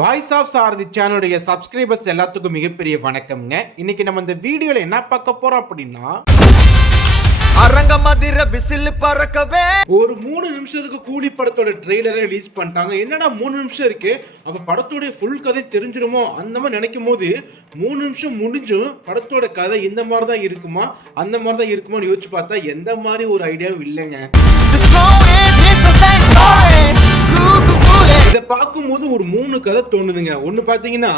Voice of சாரதி சேனலுடைய subscribers எல்லாத்துக்கும் மிகப்பெரிய வணக்கம்ங்க. இன்னைக்கு நம்ம இந்த வீடியோல என்ன பார்க்க போறோம் அப்படின்னா, அரங்கமதிர விசில் பறக்கவே ஒரு 3 நிமிஷத்துக்கு கூலி படத்தோட ட்ரெய்லரை ரிலீஸ் பண்ணிட்டாங்க. என்னடா 3 நிமிஷம் இருக்கு, அப்ப படத்தோட ஃபுல் கதை தெரிஞ்சிருமோ அந்த மாதிரி நினைக்கும் போது 3 நிமிஷம் முடிஞ்சும் படத்தோட கதை இந்த மாதிரி தான் இருக்குமா அந்த மாதிரி தான் இருக்குமான்னு யோசிச்சு பார்த்தா எந்த மாதிரி ஒரு ஐடியாவும் இல்லைங்க. இதை பார்க்கும்போது ஒரு 3 கதை தோணுதுங்க. ஒன்று பார்த்தீங்கன்னா,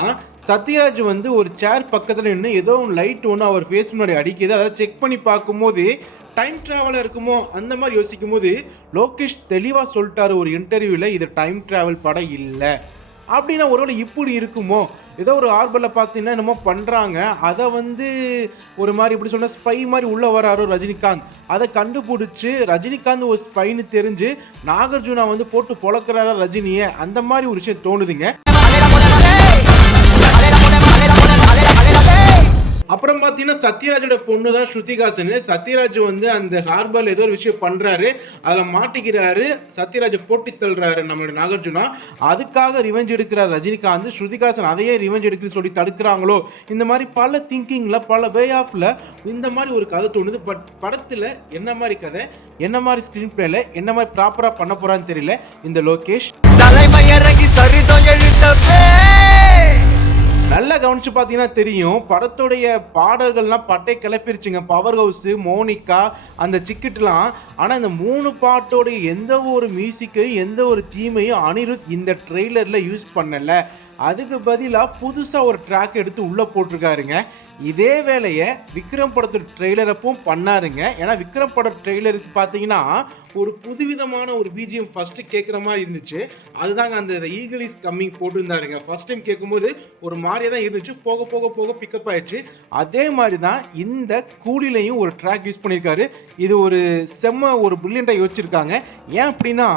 சத்யராஜ் வந்து ஒரு சேர் பக்கத்தில் நின்று ஏதோ லைட் ஒன்று அவர் ஃபேஸ் முன்னாடி அடிக்குது. அதை செக் பண்ணி பார்க்கும்போது டைம் ட்ராவலாக இருக்குமோ அந்த மாதிரி யோசிக்கும் போது லோகேஷ் தெளிவாக சொல்லிட்டாரு ஒரு இன்டர்வியூவில், இது டைம் ட்ராவல் படம் இல்லை அப்படின்னா ஒருவேளை இப்படி இருக்குமோ. ஏதோ ஒரு ஆர்பரில் பார்த்தீங்கன்னா என்னமோ பண்ணுறாங்க, அதை வந்து ஒரு மாதிரி இப்படி சொன்னால் ஸ்பை மாதிரி உள்ளே வராரோ ரஜினிகாந்த். அதை கண்டுபிடிச்சி ரஜினிகாந்த் ஒரு ஸ்பைன்னு தெரிஞ்சு நாகார்ஜுனா வந்து போட்டு பொழக்கிறாரா ரஜினியை, அந்த மாதிரி ஒரு விஷயம் தோணுதுங்க. அப்புறம் பார்த்தீங்கன்னா சத்யராஜோட பொண்ணு தான் ஸ்ருதிஹாசன். சத்யராஜ் வந்து அந்த ஹார்பரில் ஏதோ ஒரு விஷயம் பண்ணுறாரு, அதில் மாட்டிக்கிறாரு, சத்யராஜை போட்டி தள்ளுறாரு நம்மளோட நாகார்ஜுனா. அதுக்காக ரிவெஞ்ச் எடுக்கிறார் ரஜினிகாந்த். ஸ்ருதிஹாசன் அதையே ரிவெஞ்ச் எடுக்க சொல்லி தடுக்கிறாங்களோ, இந்த மாதிரி பல திங்கிங்கில் பல வே ஆஃபில் இந்த மாதிரி ஒரு கதை தோணுது. பட் படத்தில் என்ன மாதிரி கதை, என்ன மாதிரி ஸ்க்ரீன் பிளேல என்ன மாதிரி ப்ராப்பராக பண்ண போகிறான்னு தெரியல இந்த லோகேஷ். தலைமையரகி சரிதம் எழுத்தவே நல்லா கவனிச்சு பார்த்தீங்கன்னா தெரியும், படத்துடைய பாடல்கள்லாம் பட்டை கிளப்பிருச்சுங்க. பவர் ஹவுஸ், மோனிகா, அந்த சிக்கிட்டுலாம். ஆனால் இந்த 3 பாட்டோடைய எந்த ஒரு மியூசிக்கு எந்த ஒரு தீமையும் அனிருத் இந்த ட்ரெய்லரில் யூஸ் பண்ணலை. அதுக்கு பதிலாக புதுசாக ஒரு ட்ராக் எடுத்து உள்ளே போட்டிருக்காருங்க. இதே வேலையை விக்ரம் படத்தோட ட்ரெய்லரப்பும் பண்ணாருங்க. ஏன்னா விக்ரம் பட ட்ரெய்லருக்கு பார்த்தீங்கன்னா ஒரு புதுவிதமான ஒரு பிஜிஎம் ஃபஸ்ட்டு கேட்குற மாதிரி இருந்துச்சு. அதுதாங்க அந்த ஈகிள் இஸ் கம்மிங் போட்டிருந்தாருங்க. ஃபஸ்ட் டைம் கேட்கும்போது ஒரு மாதிரியே தான் இருந்துச்சு, போக போக போக பிக்கப் ஆயிடுச்சு. அதே மாதிரி தான் இந்த கூலிலையும் ஒரு ட்ராக் யூஸ் பண்ணியிருக்காரு. இது ஒரு செம்ம ஒரு பிரில்லியண்ட்டாக யோசிச்சிருக்காங்க. ஏன் அப்படின்னா,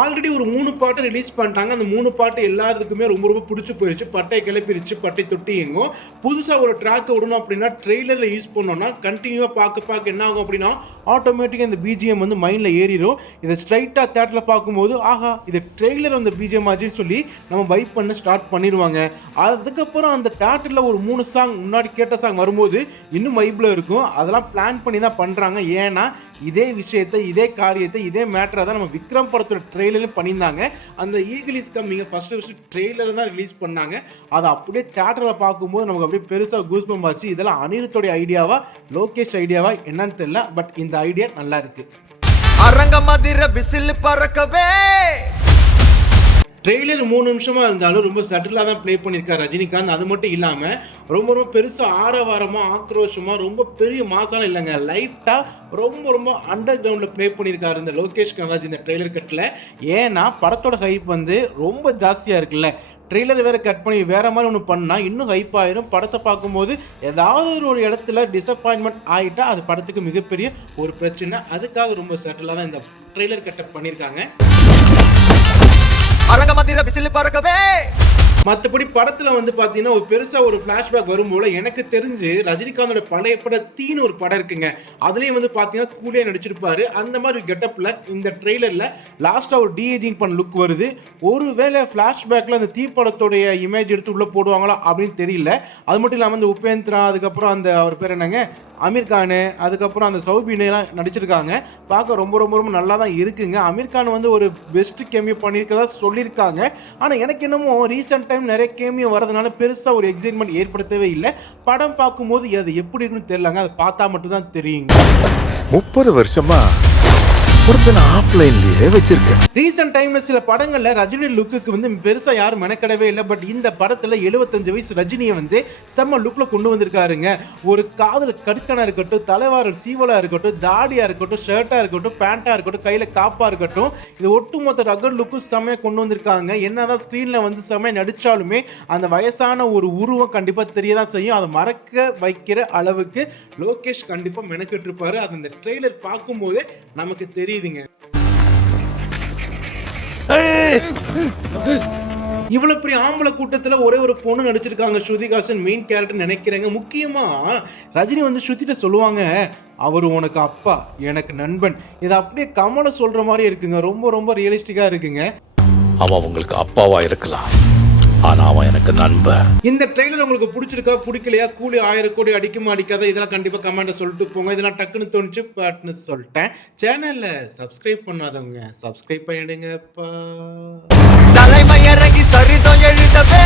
ஆல்ரெடி ஒரு 3 பாட்டு ரிலீஸ் பண்ணிட்டாங்க. அந்த 3 பாட்டு எல்லாத்துக்குமே ரொம்ப ரொம்ப பிடிச்சி போயிடுச்சு, பட்டை கிளப்பிடுச்சு, பட்டை தொட்டி எங்கும். புதுசாக ஒரு ட்ராக்கை விடணும் அப்படின்னா ட்ரெய்லரில் யூஸ் பண்ணோன்னா கண்டினியூவாக பார்க்க என்ன ஆகும் அப்படின்னா, ஆட்டோமேட்டிக்காக இந்த பிஜிஎம் வந்து மைண்டில் ஏறிடும். இதை ஸ்ட்ரைட்டாக தேட்டரில் பார்க்கும்போது ஆஹா இது ட்ரெய்லர் அந்த பிஜிஎம் ஆச்சுன்னு சொல்லி நம்ம வைப் பண்ண ஸ்டார்ட் பண்ணிடுவாங்க. அதுக்கப்புறம் அந்த தேட்டரில் ஒரு 3 சாங் முன்னாடி கேட்ட சாங் வரும்போது இன்னும் வைப்பில் இருக்கும். அதெல்லாம் பிளான் பண்ணி தான் பண்ணுறாங்க. ஏன்னா இதே விஷயத்தை, இதே காரியத்தை, இதே மேட்டரை தான் நம்ம விக்ரம் படத்தோட ட்ரெய்லரும் பண்ணியிருந்தாங்க. அந்த eagle is coming first trailer தான் ரிலீஸ் பண்ணாங்க. அதை அப்படியே தியேட்டரில் பார்க்கும்போது நமக்கு அப்படியே பெருசாக கூஸ்பம்ப் ஆச்சு. இதெல்லாம் அனிருத்தோடைய ஐடியாவா லோகேஷ் ஐடியாவா என்னன்னு தெரியல, பட் இந்த ஐடியா நல்லா இருக்கு. அரங்கமதிர விசில் பறக்கவே ட்ரெய்லர் 3 நிமிஷமாக இருந்தாலும் ரொம்ப சட்டிலாக தான் ப்ளே பண்ணியிருக்காரு ரஜினிகாந்த். அது மட்டும் இல்லாமல் ரொம்ப பெருசாக ஆரவாரமாக ஆக்ரோஷமாக ரொம்ப பெரிய மாசான இல்லைங்க, லைட்டாக ரொம்ப அண்டர் கிரவுண்டில் ப்ளே பண்ணியிருக்காரு இந்த லோகேஷ் கனராஜ் இந்த ட்ரெய்லர் கட்டில். ஏன்னா படத்தோட ஹைப் வந்து ரொம்ப ஜாஸ்தியாக இருக்குல்ல. ட்ரெய்லர் வேறு கட் பண்ணி வேறு மாதிரி ஒன்று பண்ணால் இன்னும் ஹைப் ஆயிரும். படத்தை பார்க்கும்போது ஏதாவது ஒரு இடத்துல டிசப்பாயின்மெண்ட் ஆகிட்டா அது படத்துக்கு மிகப்பெரிய ஒரு பிரச்சனை. அதுக்காக ரொம்ப சட்டிலாக தான் இந்த ட்ரெய்லர் கட்டை பண்ணியிருக்காங்க. அரங்கமதிர விசில் பறக்கவே மற்றபடி படத்தில் வந்து பார்த்தீங்கன்னா ஒரு பெருசாக ஒரு ஃப்ளாஷ்பேக் வரும்போது எனக்கு தெரிஞ்சு ரஜினிகாந்தோட பழைய படம் தீன்னு ஒரு படம் இருக்குங்க. அதுலேயும் வந்து பார்த்தீங்கன்னா கூலியாக நடிச்சிருப்பாரு. அந்த மாதிரி கெட்டப்பில் இந்த ட்ரெய்லரில் லாஸ்ட்டாக ஒரு டிஏஜிங் பண்ண லுக் வருது. ஒருவேளை ஃப்ளாஷ்பேக்கில் அந்த தீ படத்தோடைய இமேஜ் எடுத்து உள்ளே போடுவாங்களா அப்படின்னு தெரியல. அது மட்டும் இல்லாமல் அந்த உபேந்திரா, அதுக்கப்புறம் அந்த அவர் பேர் என்னங்க அமீர் கான், அதுக்கப்புறம் அந்த சௌபினைலாம் நடிச்சிருக்காங்க. பார்க்க ரொம்ப நல்லா தான் இருக்குங்க. அமீர் கான் வந்து ஒரு பெஸ்ட் கேமியோ பண்ணியிருக்கிறதா சொல்லியிருக்காங்க. ஆனால் எனக்கு என்னமோ ரீசெண்ட் டைம் நிறைய கேமியோ வரதுனால பெருசாக ஒரு எக்ஸைட்மெண்ட் ஏற்படுத்தவே இல்லை. படம் பார்க்கும்போது அது எப்படி இருக்குன்னு தெரியலங்க, அதை பார்த்தா மட்டும்தான் தெரியுங்க. 30 வருஷமா ஆஃப்லைன்லயே வச்சிருக்கேன். ரீசெண்ட் டைம்ல சில படங்கள்ல ரஜினி லுக்குக்கு வந்து பெருசா யாரும் மெனக்கடவே இல்லை. பட் இந்த படத்துல 75 வயசு ரஜினியை வந்து செம்ம லுக்ல கொண்டு வந்திருக்காருங்க. ஒரு காதல் கடுக்கனா இருக்கட்டும், தலைவாரல் சீவலா இருக்கட்டும், தாடியா இருக்கட்டும், ஷர்ட்டா இருக்கட்டும், பேண்டா இருக்கட்டும், கையில காப்பா இருக்கட்டும், இது ஒட்டுமொத்த ரகர் லுக்கும் செம்மையா கொண்டு வந்திருக்காங்க. என்னதான் ஸ்கிரீன்ல வந்து செம்மையா நடிச்சாலுமே அந்த வயசான ஒரு உருவம் கண்டிப்பா தெரியதான் செய்யும். அதை மறக்க வைக்கிற அளவுக்கு லோகேஷ் கண்டிப்பா மெனக்கிட்டு இருப்பாரு. அது இந்த ட்ரெய்லர் பார்க்கும்போதே நமக்கு தெரியுதுங்க. இவ்வளவு பெரிய ஆம்பளை கூட்டத்துல ஒரே ஒரு பொண்ணு நடிச்சிருக்காங்க, ஸ்ருதிஹாசன் மெயின் கேரக்டர் நினைக்கிறேங்க. முக்கியமா ரஜினி வந்து ஸ்ருதிட்ட சொல்லுவாங்க, அவர் உனக்கு அப்பா எனக்கு நண்பன். இது அப்படியே கமலை சொல்ற மாதிரி இருக்குங்க. ரொம்ப ரியலிஸ்டிக்கா இருக்குங்க. அவன் உங்களுக்கு அப்பாவா இருக்கலாம், ஆனா அவன் எனக்கு நண்பன். இந்த ட்ரெய்லர் உங்களுக்கு பிடிச்சிருக்கா பிடிக்கலையா, கூலி 1000 கோடி அடிக்குமா அடிக்காத, இதெல்லாம் கண்டிப்பாக கமெண்ட்டை சொல்லிட்டு போங்க. இதெல்லாம் டக்குன்னு தோணுச்சு பாட்டுன்னு சொல்லிட்டேன். சேனலில் சப்ஸ்கிரைப் பண்ணாதவங்க சப்ஸ்கிரைப் பண்ணிடுங்கப்பா. தலைமை இறங்கி சரிதம் எழுதவே